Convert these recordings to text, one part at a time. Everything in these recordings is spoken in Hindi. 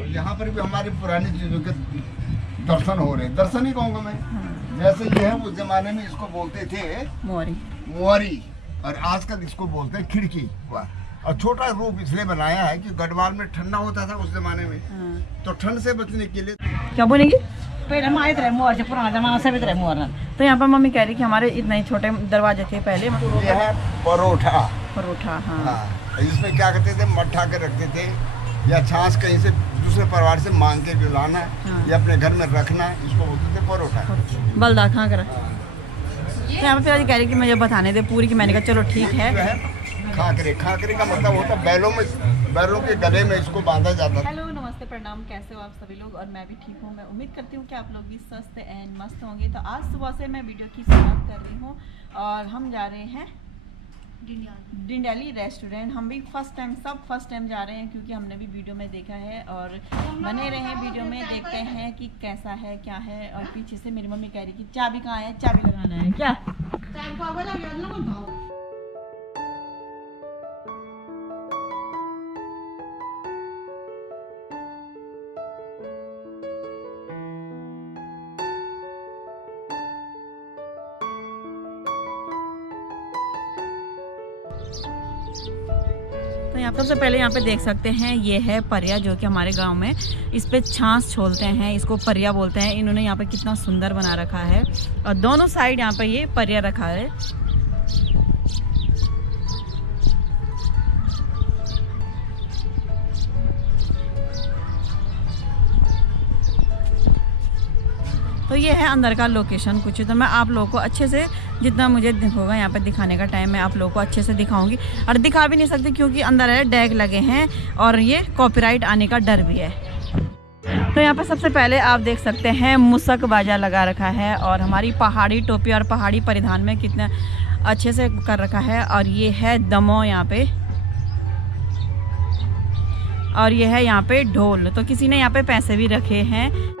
तो यहाँ पर भी हमारी पुरानी चीजों के दर्शन हो रहे हैं, दर्शन ही कहूँगा मैं। जैसे ये है, उस जमाने में इसको बोलते थे मोरी, और आजकल इसको बोलते हैं खिड़की। और छोटा रूप इसलिए बनाया है कि गढ़वाल में ठंडा होता था उस जमाने में, तो ठंड से बचने के लिए। क्या बोलेंगे? पुराना जमाना से भी मोर। तो यहाँ पर मम्मी कह रही कि हमारे इतने ही छोटे दरवाजे थे पहले। ये है परोठा। हाँ। इसमें क्या करते थे, मट्ठा के रखते थे, या छाछ कहीं से दूसरे परिवार से मांग के लाना, या अपने घर में रखना, इसको बोलते थे परोठा। बलदा खा कर। तो यहाँ पे पिताजी कह रही कि मुझे बताने दे पूरी, की मैंने कहा चलो ठीक है। खाकरे का मतलब होता है बैलों के गले में इसको बांधा जाता है। हेलो, नमस्ते, प्रणाम, कैसे हो आप सभी लोग? और मैं भी ठीक हूँ। मैं उम्मीद करती हूँ कि आप लोग भी स्वस्थ एंड मस्त होंगे। तो आज सुबह से मैं वीडियो की शुरुआत कर रही हूँ और हम जा रहे हैं डिंडाली रेस्टोरेंट। हम भी फर्स्ट टाइम जा रहे हैं, क्योंकि हमने भी वीडियो में देखा है। और बने रहे वीडियो में, देखते हैं कि कैसा है क्या है। और पीछे से मेरी मम्मी कह रही कि चाबी कहाँ है, चाबी लगाना है क्या? तो यहाँ सबसे पहले यहाँ पे देख सकते हैं, ये है परिया, जो कि हमारे गांव में इस पे छाछ छोलते हैं, इसको परिया बोलते हैं। इन्होंने यहाँ पे कितना सुंदर बना रखा है, और दोनों साइड यहाँ पे ये परिया रखा है। तो ये है अंदर का लोकेशन कुछ। तो मैं आप लोगों को अच्छे से, जितना मुझे होगा यहाँ पे दिखाने का टाइम, मैं आप लोगों को अच्छे से दिखाऊंगी। और दिखा भी नहीं सकती क्योंकि अंदर है डैग लगे हैं, और ये कॉपीराइट आने का डर भी है। तो यहाँ पे सबसे पहले आप देख सकते हैं मुसक बाजा लगा रखा है, और हमारी पहाड़ी टोपी और पहाड़ी परिधान में कितना अच्छे से कर रखा है। और ये है दमो यहाँ पे, और ये है यहाँ पे ढोल। तो किसी ने यहाँ पे पैसे भी रखे हैं।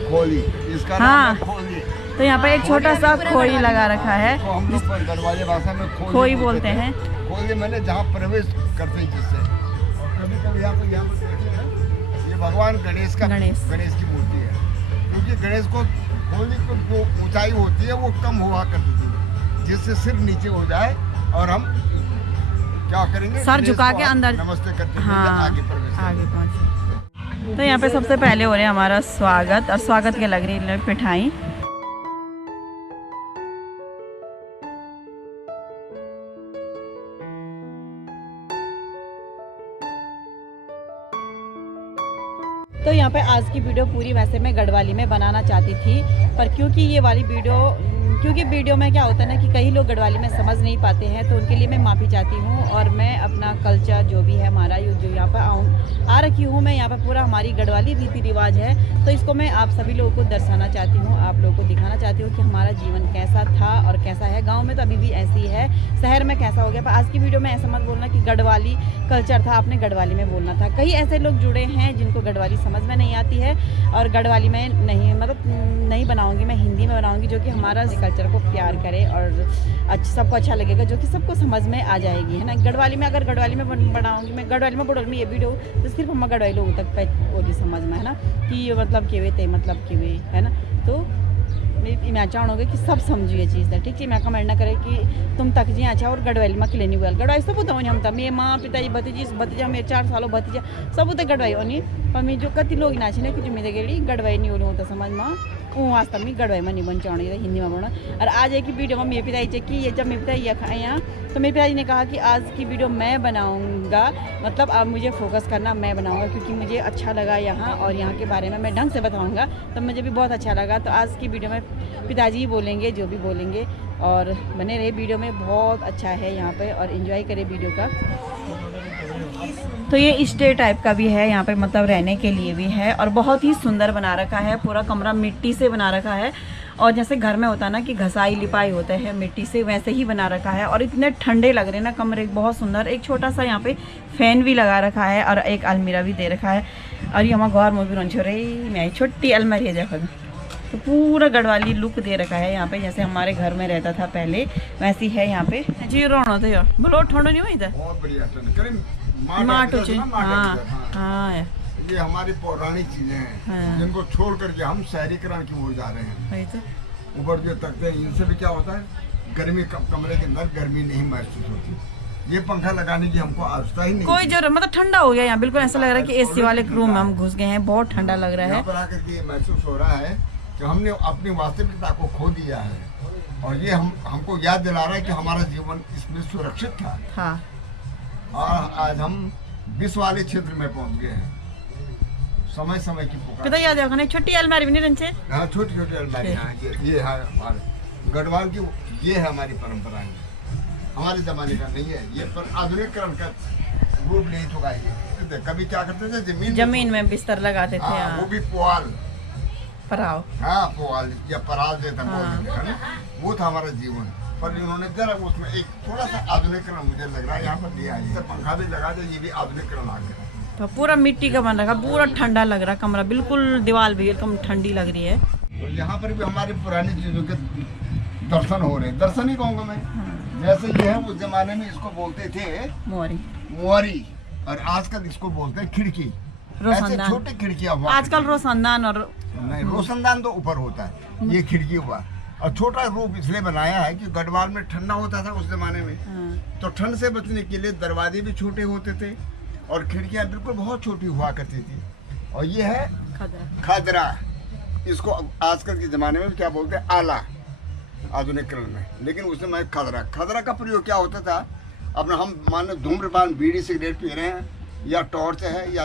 खोली, इसका हाँ। नाम है खोली। तो यहाँ पे एक छोटा सा खोई लगा रखा है, तो हम लोग गढ़वाली भाषा में खोई बोलते हैं। खोली मैंने जहाँ प्रवेश करते हैं जिससे। और कभी यहाँ पे देखते हैं, ये भगवान गणेश की मूर्ति है। क्योंकि गणेश को खोली को जो ऊंचाई होती है वो कम हुआ करती थी, जिससे सिर नीचे हो जाए और हम क्या करेंगे, सर झुका के अंदर नमस्ते करते हाँ, आगे पहुँचे। तो यहाँ पे सबसे पहले हो रहे हैं हमारा स्वागत, और स्वागत के लग रही है मिठाई। तो यहाँ पे आज की वीडियो पूरी वैसे मैं गढ़वाली में बनाना चाहती थी, पर क्योंकि ये वाली वीडियो में क्या होता है ना कि कई लोग गढ़वाली में समझ नहीं पाते हैं, तो उनके लिए मैं माफ़ी चाहती हूँ। और मैं अपना कल्चर जो भी है हमारा, जो यहाँ पर आ रखी हूँ मैं, यहाँ पर पूरा हमारी गढ़वाली रीति रिवाज है, तो इसको मैं आप सभी लोगों को दर्शाना चाहती हूँ, आप लोगों को दिखाना चाहती हूँ कि हमारा जीवन कैसा था और कैसा है। गाँव में तो अभी भी ऐसी है, शहर में कैसा हो गया। पर आज की वीडियो में ऐसा मत बोलना कि गढ़वाली कल्चर था, आपने गढ़वाली में बोलना था। कई ऐसे लोग जुड़े हैं जिनको गढ़वाली समझ में नहीं आती है, और गढ़वाली में नहीं बनाऊँगी, मैं हिंदी में बनाऊँगी, जो कि हमारा कल्चर को प्यार करे और सबको अच्छा लगेगा, जो कि सबको समझ में आ जाएगी, है ना। गढ़वाली में अगर गढ़वाली में बनाऊंगी, मैं गढ़वाली में बोल में ये वीडियो, तो सिर्फ हम गढ़वाली लोगों तक बोली समझ में, है ना, कि ये मतलब केवे ते मतलब केवे, है ना। तो मैं चाहूँगी कि सब समझो ये चीज़ है, ठीक है। मैं कमेंट ना करे कि तुम तक जी अच्छा और गढ़वाली में किले नहीं बोल। गढ़वाली सब बताओ हम तब, मेरे माँ पिताजी भतीजा मेरे 4 सालों भतीजा सब उतने गढ़वाई होनी, पर मैं जो कति लोग ना कि जो मेरे गेड़ी गढ़वाई नहीं हो तो समझ में वो वास्तव में गढ़वाई में नहीं बन चाहूँगी, हिंदी में बोलना। और आज एक वीडियो में मेरे पिताजी कि ये जब मेरे पिताजी खाए यहाँ, तो मेरे पिताजी ने कहा कि आज की वीडियो मैं बनाऊँगा, मतलब अब मुझे फोकस करना, मैं बनाऊँगा, क्योंकि मुझे अच्छा लगा यहाँ, और यहाँ के बारे में मैं ढंग से बताऊँगा, तो मुझे भी बहुत अच्छा लगा। तो आज की वीडियो में पिताजी बोलेंगे जो भी बोलेंगे, और बने रहे वीडियो में, बहुत अच्छा है यहाँ पे, और एंजॉय करें वीडियो का। तो ये स्टे टाइप का भी है यहाँ पे, मतलब रहने के लिए भी है, और बहुत ही सुंदर बना रखा है। पूरा कमरा मिट्टी से बना रखा है, और जैसे घर में होता है ना कि घसाई लिपाई होता है मिट्टी से, वैसे ही बना रखा है। और इतने ठंडे लग रहे हैं ना कमरे, बहुत सुंदर। एक छोटा सा यहाँ पे फैन भी लगा रखा है, और एक अलमीरा भी दे रखा है। और ये हमारा घर में भी रही मैं छोटी अलमारी है, देखो तो पूरा गढ़वाली लुक दे रखा है यहाँ पे, जैसे हमारे घर में रहता था पहले वैसी है यहाँ पे जी। रोना तो यार बोलो ठंडो नहीं हुई था, बहुत बढ़िया ठंड करीब माटो चे। हाँ हाँ यार, ये हमारी पौराणिक चीजें हैं हाँ। जिनको छोड़ करके हम शहरीकरण की ओर जा रहे हैं। वही तो ऊपर जो तकते हैं इनसे भी क्या होता है, गर्मी कमरे के अंदर गर्मी नहीं महसूस होती। ये पंखा लगाने की हमको आवश्यकता ही नहीं, कोई जरूरत, मतलब ठंडा हो गया यहाँ, बिल्कुल ऐसा लग रहा है कि एसी वाले रूम में हम घुस गए हैं, बहुत ठंडा लग रहा है। यहाँ पर आकर के ये महसूस हो रहा है कि हमने अपनी वास्तविकता को खो दिया है, और ये हमको याद दिला रहा है कि हमारा जीवन इसमें सुरक्षित था। हाँ। और आज हम विश्व वाले क्षेत्र में पहुंच गए हैं। समय समय की पुकार। कितना याद है छोटी अलमारी भी नहीं रंचे। हाँ, छोटी छोटी अलमारी। हाँ, ये है हमारे गढ़वाल की, ये है हमारी परंपरा है, हमारे जमाने का नहीं है ये, पर आधुनिकरण का रूप ले चुका है। कभी क्या करते थे, जमीन में बिस्तर लगाते थे। वो भी पुआल, पराव। हाँ पुआल या पराल देता बोलते थे, वो था हमारा जीवन। पर इन्होंने जरा उसमें एक थोड़ा सा आधुनिकरण मुझे लग रहा है यहाँ पर दिया है। पंखा भी लगा दे, ये भी आधुनिकरण आ गया। तो पूरा मिट्टी का बन रखा, पूरा ठंडा लग रहा कमरा, बिल्कुल दीवार भी एकदम ठंडी लग रही है। और यहाँ पर भी हमारी पुरानी चीजों के दर्शन हो रहे हैं, दर्शन ही कहूँगा मैं। जैसे ये है, उस जमाने में इसको बोलते थे मुआरी, और आजकल इसको बोलते हैं खिड़की। रोशनदान, छोटी खिड़कियाँ आजकल रोशनदान, और नहीं रोशनदान तो ऊपर होता है, ये खिड़की हुआ। और छोटा रूप इसलिए बनाया है कि गढ़वाल में ठंडा होता था उस जमाने में, तो ठंड से बचने के लिए दरवाजे भी छोटे होते थे और खिड़कियां बिल्कुल बहुत छोटी हुआ करती थी। और ये है खदरा, इसको आजकल के ज़माने में क्या बोलते हैं, आला, आधुनिकरण में। लेकिन उस समय खदरा का प्रयोग क्या होता था, अपना हम मान लो धूम्रपान बीड़ी सिगरेट पी रहे हैं, या टॉर्च है, या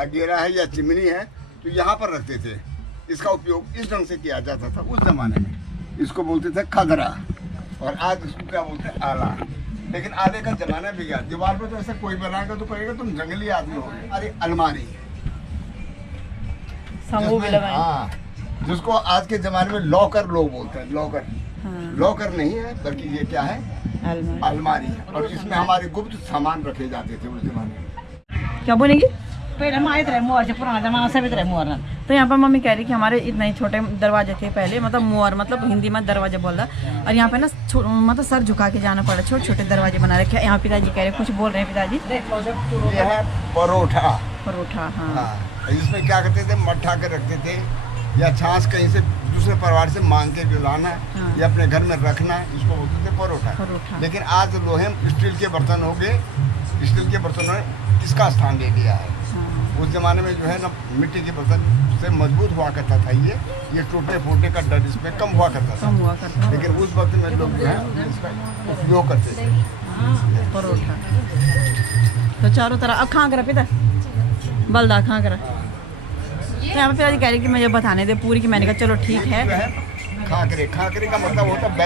अगेरा है, या चिमनी है, तो यहाँ पर रखते थे। इसका उपयोग इस ढंग से किया जाता था उस जमाने में। इसको बोलते थे खदरा, और आज इसको क्या बोलते हैं, आला। लेकिन आले का जमाना भी गया। दीवार पर तो ऐसा कोई बनाएगा तो कहेगा तुम जंगली आदमी हो। अरे अलमारी, हाँ, जिसको आज के जमाने में लॉकर लोग बोलते हैं। लॉकर, हाँ। लॉकर नहीं है, बल्कि ये क्या है, अलमारी है। और इसमें हमारे गुप्त सामान रखे जाते थे उस जमाने में। क्या बोलेंगे, पहले माइत रहे मोर, पुराना जमाना से भी रहे मोर। तो यहाँ पर मम्मी कह रही कि हमारे इतने ही छोटे दरवाजे थे पहले, मतलब मोर, मतलब हिंदी में दरवाजा बोल रहा। और यहाँ पे ना मतलब सर झुका के जाना पड़ा, छोटे छोटे दरवाजे बना रखे। यहाँ पिताजी कह रहे, कुछ बोल रहे हैं पिताजी। ये है परोठा। परोठा, हाँ। इसमें क्या करते थे, मट्ठा के रखते थे, या छाछ कहीं से दूसरे परिवार से मांग के जो लाना, हाँ। या अपने घर में रखना, इसको बोलते थे परोठा। लेकिन आज लोहे स्टील के बर्तन हो गए, स्टील के बर्तनों ने इसका स्थान ले लिया है। उस जमाने में जो है ना, मिट्टी के बर्तन से मजबूत हुआ करता था। ये टूटने फूटने का डर इसमें कम हुआ करता था। लेकिन उस वक्त में लोग जो है इसका उपयोग करते थे। परोठा तो चारों तरफ। अब खां करा पिता बलदा खां करा। यहाँ पे पिताजी कह रहे कि मुझे बताने दे पूरी, की मैंने कहा चलो ठीक है। खाकरे का मतलब होता है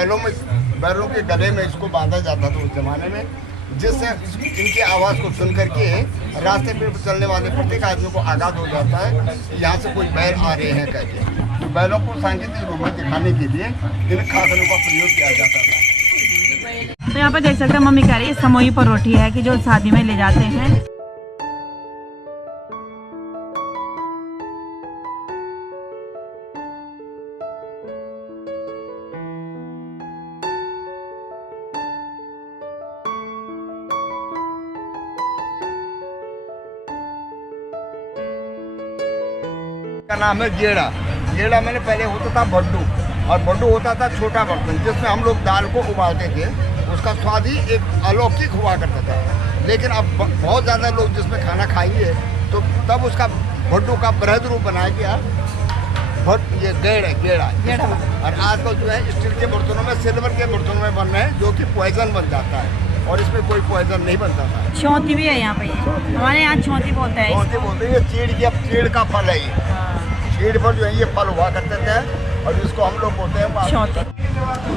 बैलों के गले में इसको बांधा जाता था उस जमाने में, जिससे इनकी आवाज़ को सुन करके रास्ते पे चलने वाले प्रत्येक आदमी को आगाह हो जाता है यहाँ से कोई बैल आ रहे हैं करके। तो बैलों को सांकेतिक रूप में दिखाने के लिए इन खाकरों का प्रयोग किया जाता था। तो यहाँ पे देख सकते हैं मम्मी कह रही है समोई परोठी है कि जो शादी में ले जाते हैं। का नाम है गेड़ा मैंने पहले होता था भड्डू, और भड्डू होता था छोटा बर्तन जिसमें हम लोग दाल को उबालते थे। उसका स्वाद ही एक अलौकिक हुआ करता था। लेकिन अब बहुत ज़्यादा लोग जिसमें खाना खाएंगे तो तब उसका भड्डू का बृहद रूप बनाया गया, ये गेड़ा। और आजकल जो है स्टील के बर्तनों में, सिल्वर के बर्तनों में बन रहे हैं, जो कि पॉइजन बन जाता है, और इसमें कोई पॉइजन नहीं बनता था। चौंती भी है यहाँ पे, हमारे यहाँ चौंती बोलते हैं। चौंती बोलते हैं, ये चीड़ का फल है। ये चीड़ पर जो है ये फल हुआ करते थे, और इसको हम लोग बोलते हैं चौंती।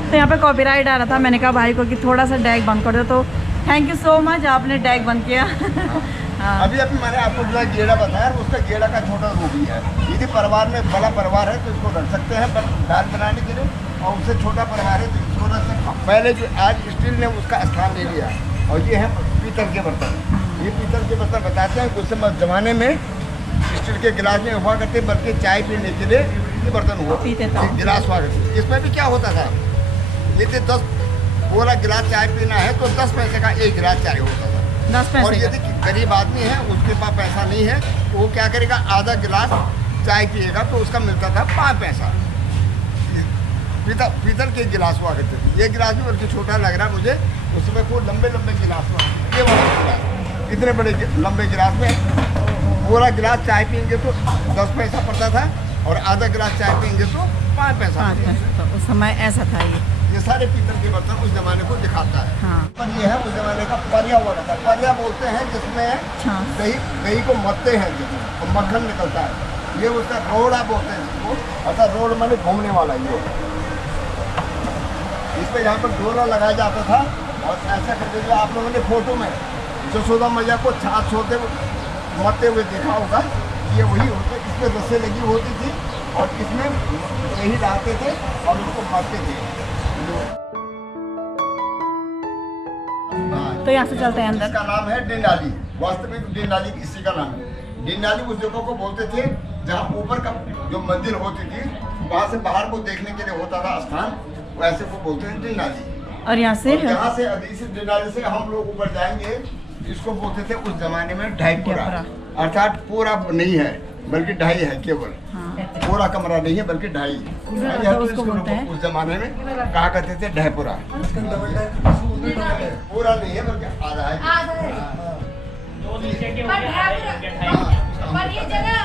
तो यहाँ पे कॉपीराइट आ रहा था, मैंने कहा भाई को कि थोड़ा सा डैग बंद कर दो, तो थैंक यू सो मच, आपने डैग बंद किया। हाँ। अभी मैंने आपको जो है गेड़ा बताया, उसका गेड़ा का छोटा रूप ही है। यदि परिवार में बड़ा परिवार है तो इसको रख सकते हैं दाल बनाने के लिए, और उससे छोटा परिवार है तो इसको रख सकते हैं। पहले जो आज स्टील ने उसका स्थान ले लिया, और ये है पीतल के बर्तन। ये पीतल के बर्तन बताते हैं, उस समय ज़माने में स्टील के गिलास में हुआ करते, बल्कि चाय पीने के लिए के बर्तन हुआ, गिलास हुआ। इसमें भी क्या होता था, यदि 10 पूरा गिलास चाय पीना है तो 10 पैसे का एक गिलास चाय होता था। 10 पैसे। और यदि गरीब आदमी है, उसके पास पैसा नहीं है, तो वो क्या करेगा, आधा गिलास चाय पिएगा तो उसका मिलता था 5 पैसा। पीतल के गिलास हुआ करते थे। ये गिलास भी बल्कि छोटा लग रहा है मुझे, उसमें खूब लंबे लंबे गिलास हुआ। ये वाला गिलास, इतने बड़े लंबे गिलास में पूरा गिलास चाय पियेंगे तो 10 पैसा पड़ता था, और आधा गिलास चाय पियेंगे तो 5 पैसा। तो उस समय ऐसा था। ये सारे पीतल के बर्तन उस जमाने को दिखाता है। हाँ। पर ये है उस जमाने का परिया हुआ था। परिया बोलते हैं जिसमें दही को मथते हैं, जिसमें मक्खन निकलता है। ये उसका रोड़ा बोलते हैं इसको। अच्छा, रोड माने घूमने वाला ये। इस पे यहाँ पर डोरा लगाया जाता था, और ऐसा करके जो आप लोगों ने फोटो में यशोदा मैया को छाछ छोड़ते मरते हुए देखा होगा, ये वही होते। इसमें रस्से लगी होती थी, और इसमें दही डालते थे और उसको मरते थे। तो यहाँ से चलते हैं अंदर। इसका नाम है डिंडाली। वास्तविक डिंडाली इसी का नाम है। डिंडाली उस जगह को बोलते थे जहाँ ऊपर का जो मंदिर होती थी, वहाँ से बाहर को देखने के लिए होता था स्थान, वैसे को बोलते हैं डिंडाली। और यहाँ से इस डिंडाली से हम लोग ऊपर जाएंगे, इसको बोलते थे उस जमाने में ढाईपुरा। अर्थात पूरा नहीं है बल्कि ढाई है केवल। हाँ। पूरा कमरा नहीं है बल्कि ढाई। तो उसको बोलते हैं उस जमाने में कहा करते थे ढाईपुरा। पूरा नहीं है बल्कि आधा है। पर ये जगह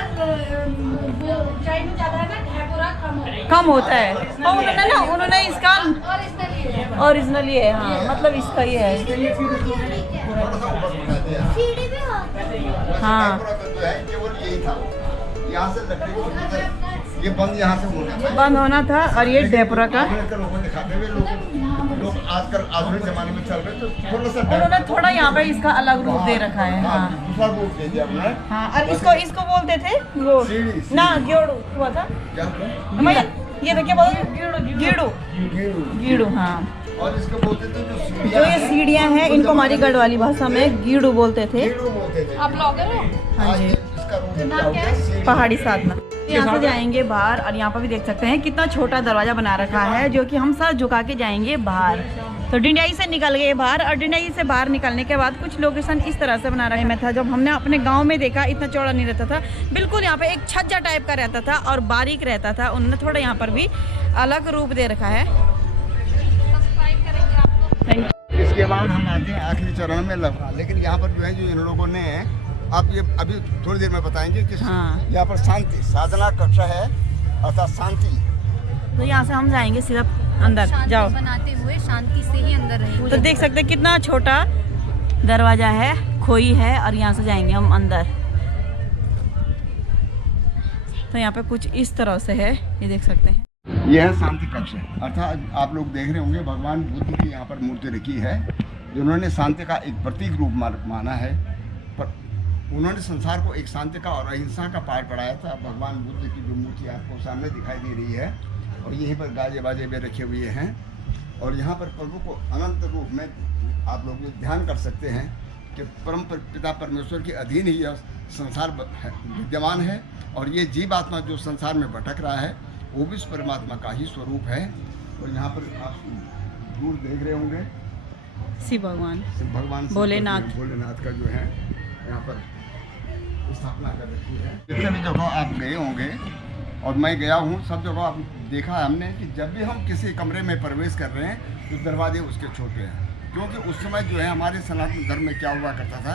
ऊंचाई में ज्यादा है ना, ढाईपुरा कम होता है। और उन्होंने इसका ओरिजिनली है। हाँ, मतलब इसका ये है। हाँ, केवल यही था। यहाँ से लकड़ी को ये बंद यहाँ से होना था, बंद होना था। और ये ढाईपुरा का लोगों को दिखाते हुए लोग आजकल आधुनिक जमाने में चल रहे, तो थोड़ा सा उन्होंने थोड़ा यहाँ पे इसका अलग रूप दे रखा है। हाँ, दूसरा रूप दे दिया हमने। हाँ। और इसको बोलते थे वो ना गेड़ू हुआ था। ये देखिए, बोलो गीड़ू। हाँ, और इसको बोलते थे जो ये सीढ़ियाँ हैं, इनको हमारी गढ़वाली भाषा में गीड़ू बोलते थे। आप ब्लॉगर हो? हाँ जी, इसका रूप क्या हो गया? पहाड़ी साधना। यहाँ से जाएंगे बाहर, और यहाँ पर भी देख सकते हैं कितना छोटा दरवाजा बना रखा है, जो कि हम सर झुका के जाएंगे बाहर। तो डिंडाई से निकल गए बाहर, और डिंडाई से बाहर निकलने के बाद कुछ लोकेशन इस तरह से बना रहे में था। जब हमने अपने गांव में देखा, इतना चौड़ा नहीं रहता था, बिल्कुल यहाँ पे एक छज्जा टाइप का रहता था और बारीक रहता था। उन्होंने थोड़ा यहाँ पर भी अलग रूप दे रखा है। इसके बाद हम आते हैं आखिरी चरण में लगा। लेकिन यहाँ पर जो है, जो इन लोगों ने, आप ये अभी थोड़ी देर में बताएंगे कि यहाँ पर शांति साधना कक्षा है, अर्थात शांति। तो यहाँ से हम जाएंगे सिर्फ अंदर। जाओ, बनाते हुए शांति से ही अंदर रहेंगे। तो देख सकते हैं कितना छोटा दरवाजा है, खोई है, और यहाँ से जाएंगे हम अंदर। तो यहाँ पे कुछ इस तरह से है, ये देख सकते हैं। यह है शांति कक्ष। अर्थात आप लोग देख रहे होंगे भगवान बुद्ध की यहाँ पर मूर्ति रखी है, जिन्होंने शांति का एक प्रतीक रूप माना है। पर उन्होंने संसार को एक शांति का और अहिंसा का पाठ पढ़ाया था। भगवान बुद्ध की जो मूर्ति आपको सामने दिखाई दे रही है, और यहीं पर गाजे बाजे भी रखे हुए हैं। और यहाँ पर प्रभु को अनंत रूप में आप लोग ध्यान कर सकते हैं कि परम पिता परमेश्वर के अधीन ही यह संसार विद्यमान है, और ये जीव आत्मा जो संसार में भटक रहा है, वो भी उस परमात्मा का ही स्वरूप है। और यहाँ पर आप दूर देख रहे होंगे शिव भगवान भोलेनाथ का जो है यहाँ पर स्थापना कर रखी है। जितने भी जगह आप गए होंगे, और मैं गया हूँ, सब जगह आप देखा है हमने कि जब भी हम किसी कमरे में प्रवेश कर रहे हैं तो दरवाजे उसके छोटे हैं। क्योंकि उस समय जो है हमारे सनातन धर्म में क्या हुआ करता था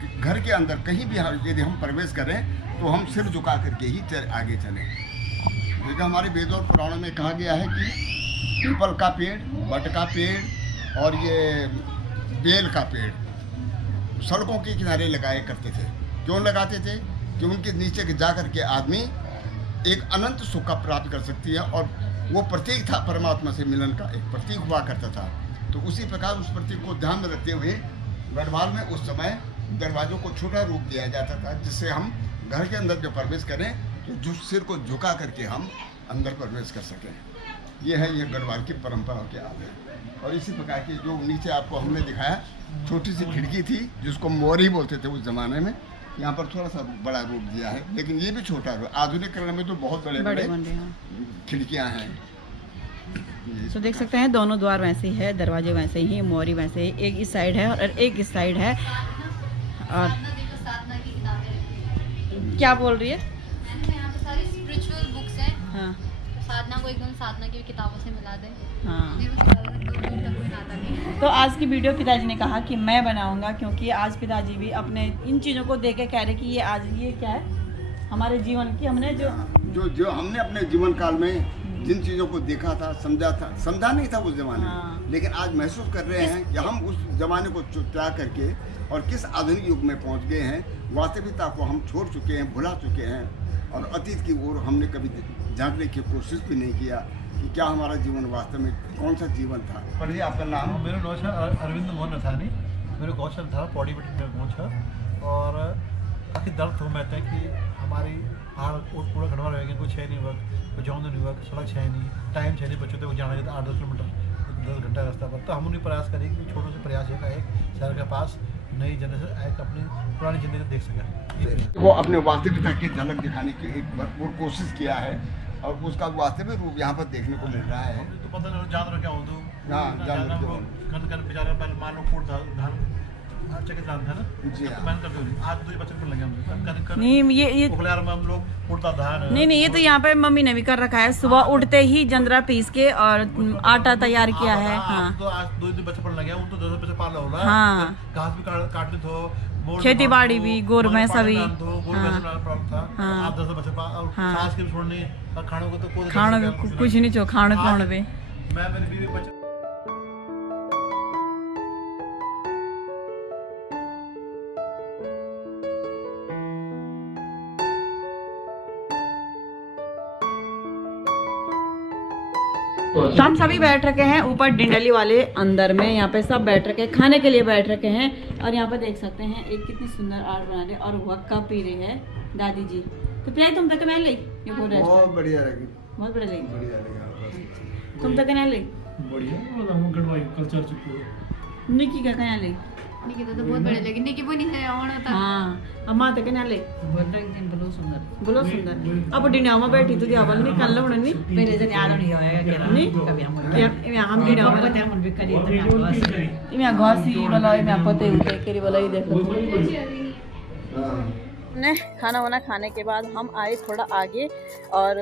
कि घर के अंदर कहीं भी यदि हम प्रवेश करें तो हम सिर झुका करके ही आगे चलें। क्योंकि हमारे वेदों और पुराणों में कहा गया है कि पीपल का पेड़, बट का पेड़ और ये बेल का पेड़ सड़कों के किनारे लगाए करते थे। क्यों लगाते थे? कि उनके नीचे जा कर के आदमी एक अनंत सुख का प्राप्त कर सकती है, और वो प्रतीक था परमात्मा से मिलन का, एक प्रतीक हुआ करता था। तो उसी प्रकार उस प्रतीक को ध्यान में रखते हुए गढ़वाल में उस समय दरवाजों को छोटा रूप दिया जाता था, जिससे हम घर के अंदर जब प्रवेश करें तो सिर को झुका करके हम अंदर प्रवेश कर सकें। ये है, ये गढ़वाल की परंपरा के आगे। और इसी प्रकार की जो नीचे आपको हमने दिखाया छोटी सी खिड़की थी, जिसको मोरी बोलते थे उस ज़माने में, यहाँ पर थोड़ा सा बड़ा रूप दिया है, लेकिन ये भी छोटा है। आधुनिकरण में तो बहुत बड़े बड़े बड़े बन रहे हैं। खिड़कियाँ हैं। तो देख सकते हैं दोनों द्वार वैसे ही है, दरवाजे वैसे ही, मोरी वैसे ही, एक इस साइड है और एक इस साइड है। और क्या बोल रही है? यहाँ पे सारी स्पिरिचुअल बुक्स हैं। हाँ साधना को एकदम साधना की किताबों से मिला दें। हाँ। मेरे को ज़्यादा दूर दूर तक कोई नाता नहीं है। तो आज की वीडियो पिताजी ने कहा कि मैं बनाऊंगा, क्योंकि आज पिताजी भी अपने इन चीज़ों को देख के कह रहे कि ये आज ये क्या है हमारे जीवन की, हमने जो हमने अपने जीवन काल में जिन चीज़ों को देखा था, समझा नहीं था उस जमाने में, हाँ। लेकिन आज महसूस कर रहे हैं कि हम उस जमाने को त्याग करके और किस आधुनिक युग में पहुंच गए हैं। वास्तविकता को हम छोड़ चुके हैं, भुला चुके हैं, और अतीत की ओर हमने कभी जानने की कोशिश भी नहीं किया कि क्या हमारा जीवन वास्तव में कौन सा जीवन था। पढ़िए, आपका नाम? मेरा नाम है अरविंद मोहन नथानी। मेरे गौचर था पौड़ी बेटी में पहुँचा, और काफ़ी दर्द हो मैं कि हमारी पूरा गड़बड़ रहेगा, कुछ है नहीं वर्क, कुछ जाऊँ नहीं वर्क, सड़क है नहीं, टाइम है नहीं, बच्चों तक जाना चाहिए 8-10 किलोमीटर 10 घंटा रास्ता पर। तो हम उन्हें प्रयास करें कि छोटे से प्रयास है एक शहर के पास नई जनरेशन एक अपनी पुरानी ज़िंदगी देख सके। वो अपने वास्तविकता की झलक दिखाने की एक भरपूर कोशिश किया है, और उसका वास्तविक रूप यहाँ पर देखने को मिल रहा है। तो पता नहीं जान रहे क्या हो जान बेचारा पहले मान लो फूट था धान चक्कर था ना जी हाँ। मैंने कर आज 2 बच्चे को लगे हम नहीं ये उखलार में हम लोग फूटता धान। नहीं ये तो यहाँ पे मम्मी ने भी कर रखा है। सुबह उठते ही जंदरा पीस के और आटा तैयार किया है। हाँ तो आज 2 बच्चे पढ़ने लगे, उन तो 10 बच्चे पाल हो रहा है। हाँ। घास भी काटते थे, खेती बाड़ी भी, गोर में सभी। हाँ। 10 बच्चे और सास के भी छोड़ने खानों को तो खाना में कुछ नहीं चो खाने पीने पे। मैं मेरी बीवी बच्चे तो हम सभी बैठ रखे हैं ऊपर डिंडली वाले अंदर में। यहाँ पे सब बैठ रखे हैं, खाने के लिए बैठ रखे हैं। और यहाँ पे देख सकते हैं एक कितनी सुंदर आर्ट बना रहे, और वक्का पी रहे हैं दादी जी। तो पिलाई तुम तक मैं ली ये बहुत बढ़िया लगी, बहुत बढ़िया लगी। बढ़िया लगा। तुम तक नहीं ली बढ़िया हम गढ़वाई कल्चर चुकी निकी का कहाँ ली? निकी तो बहुत बड़े लगे, निकी वो नहीं है और था। हाँ अम्मा तक नहीं ली बोलो सुंदर बोलो सुंदर। अब डिना में बैठी तो दियावल नहीं कल उन्होंने पहले से याद नहीं होएगा केरा नहीं कभी हम हम डिना में पता हम भी करी तो मैं घासी वाला मैं पते उठे केरी वाला ही देखो। ने खाना वाना खाने के बाद हम आए थोड़ा आगे, और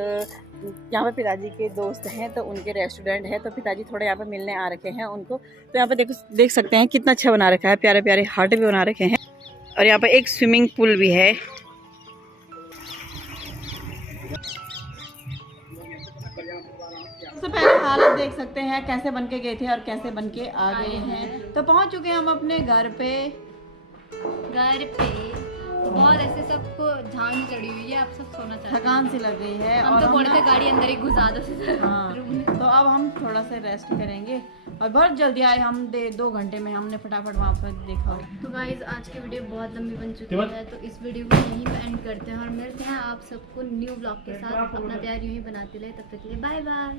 यहाँ पे पिताजी के दोस्त हैं तो उनके रेस्टोरेंट है, तो पिताजी थोड़े यहाँ पे मिलने आ रखे हैं उनको। तो यहाँ पे देख सकते हैं कितना अच्छा बना रखा है, प्यारे प्यारे हार्ट भी बना रखे हैं, और यहाँ पे एक स्विमिंग पूल भी है। सबसे पहले हालत देख सकते हैं कैसे बन के गए थे और कैसे बन के आ गए हैं। तो पहुँच चुके हैं हम अपने घर पे। बहुत ऐसे सबको झांझ चढ़ी हुई है, आप सब सोना चाहते हैं। थकान सी लग गई है, हम तो बोले थे गाड़ी अंदर ही घुसा दो। हाँ, तो अब हम थोड़ा सा रेस्ट करेंगे, और बहुत जल्दी आए हम 2 घंटे में हमने फटाफट वहाँ पर देखा। तो गाइस आज की वीडियो बहुत लंबी बन चुकी है, तो इस वीडियो को यहीं पे एंड करते हैं और मिलते हैं आप सबको न्यू ब्लॉग के साथ। अपना प्यार यूं ही बनाते रहे, तब तक के लिए बाय बाय।